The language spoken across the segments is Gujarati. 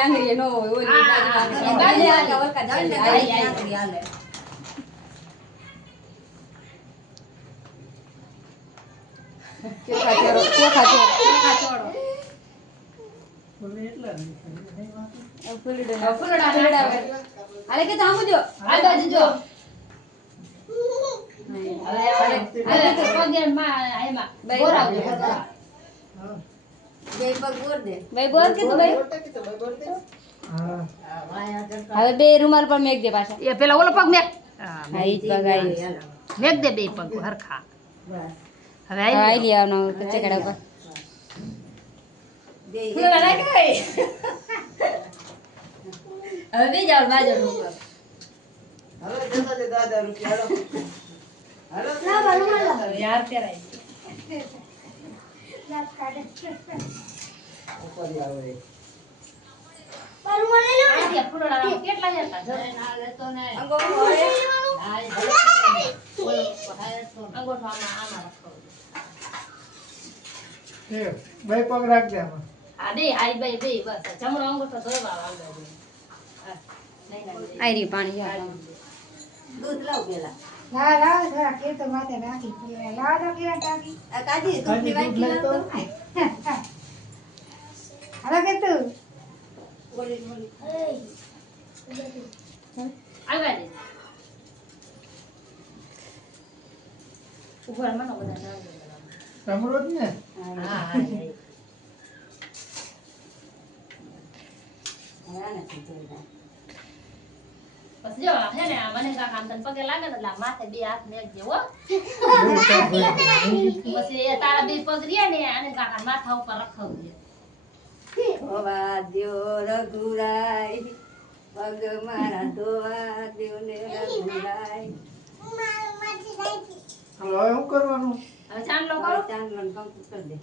આંગળી નો હોય ઓલી બાજુ આ વરકા આંગળી હાલે ચોખા ચોળો ફૂલડા હાલે કે આમ જો આ બાજુ જો હવે પગે માં આયમાં બોરાવજો બે પગ બોર દે ભાઈ બોર કે તો ભાઈ હા હવે બે રૂમાલ પર મેક દે પાછા એ પેલા ઓલો પગ મેક હા ઈ પગ આઈ મેક દે બે પગ હરખા બસ હવે આઈ લે આવનો કચકડા પર દે ફૂલડા નાખે હવે બે જાવ બાજુ ઉપર હવે દેતા દે દાદા રૂપિયા હાલો ના બાલું યાર તેરાઈ લાત કાઢે ઉપર આવે બાલું મને લો આ ફૂલડા કેટલા જતા જો ના લેતો ને અંગોઠો હવે અંગોઠો આમાં રાખો એ બે પગ રાખ દે આમાં આ બે આઈ બે બે બસ જમણો અંગોઠો ધોવા વાળો આઈ પાણી દૂધ લાવ પેલા ના લાવ જરા કે તો માથે નાખી લાવ તો કેરા ટાકી આ કાજી દૂધ ની વાટકી લાવ તો હવે કે તું બોલી બોલી આગળ દે ઉપર મનો બધા તમરો જ ને હા હા ને પછી જો હે ને મને કા કામ તને પગે લાગે ને એટલે માથે બે હાથ મેકજે હો પછી એ તારા બે પગ રહ્યા ને આને કાકા માથા ઉપર રખવજે ધોવા દ્યો રઘુરાય પગ મારા ધોવા દ્યો ને રઘુરાય હાલો હવે શું કરવાનું હવે ચાંદલો કરો ચાંદલો ને કંકુ કરી દે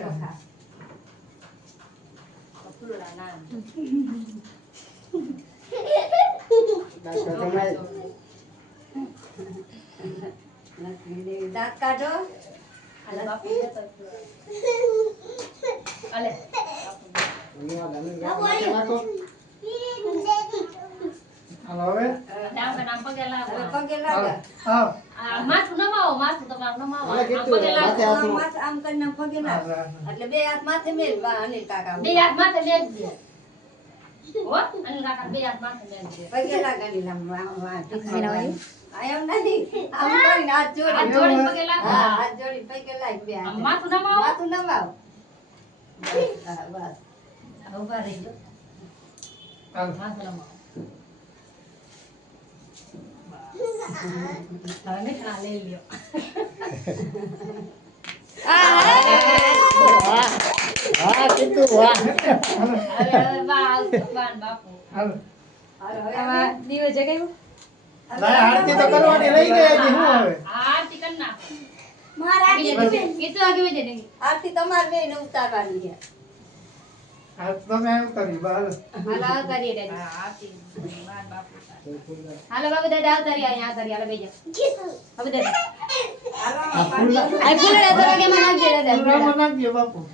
ચોખા ફૂલડા ના દાંત કાઢો અલે બાપુ દેતો અલે નાખો હાલો હવે નામ પગે લાગો હવે પગે લાગે હા આ માથું નમાવો માથું તમારું નમાવો અલે કીધું, પગે લાગો માથે માથે આમ કરીને પગે લાગે એટલે બે હાથ માથે મેલ અનિલ કાકા બે હાથ માથે મેકજે હો અનિલ કાકા બે હાથ માથે મેકજે પગે લાગે અનિલ આમ આમ નથી આમ કરીને હાથ હાથ જોડી જોડીને પગે લાગો હા હાથ જોડી પગે લાગ બે આમ હાથ માથું નમાવો માથું નમાવ હા બસ ઉભા રહીજો હાલ માથું નમાવો હવે નીકળા લઈ લ્યો હા કીધું વાહ હવે બા બાપુ હાલો હાલો હવે આમાં દીવો જગાવ્યો લાય આરતી તો કરવાની રહી ગઈ હજી શું હવે આરતી કર નાખો મારા કીધું આગે વેજે નહીં આરતી તમારે બે ને ઉતારવાની છે હાલ તમે એમ કરી બાલ હાલો આવતારી દાદા આરતી બાર બાપુ હાલો બાબુ દાદા આવતારી અહીંયા આવતારી હાલો બેજા બાબુ દાદા હાલો આ ફૂલ આ ફૂલડા તો લાગે માં નાખજે દાદા ફૂલડામાં નાખજો બાપુ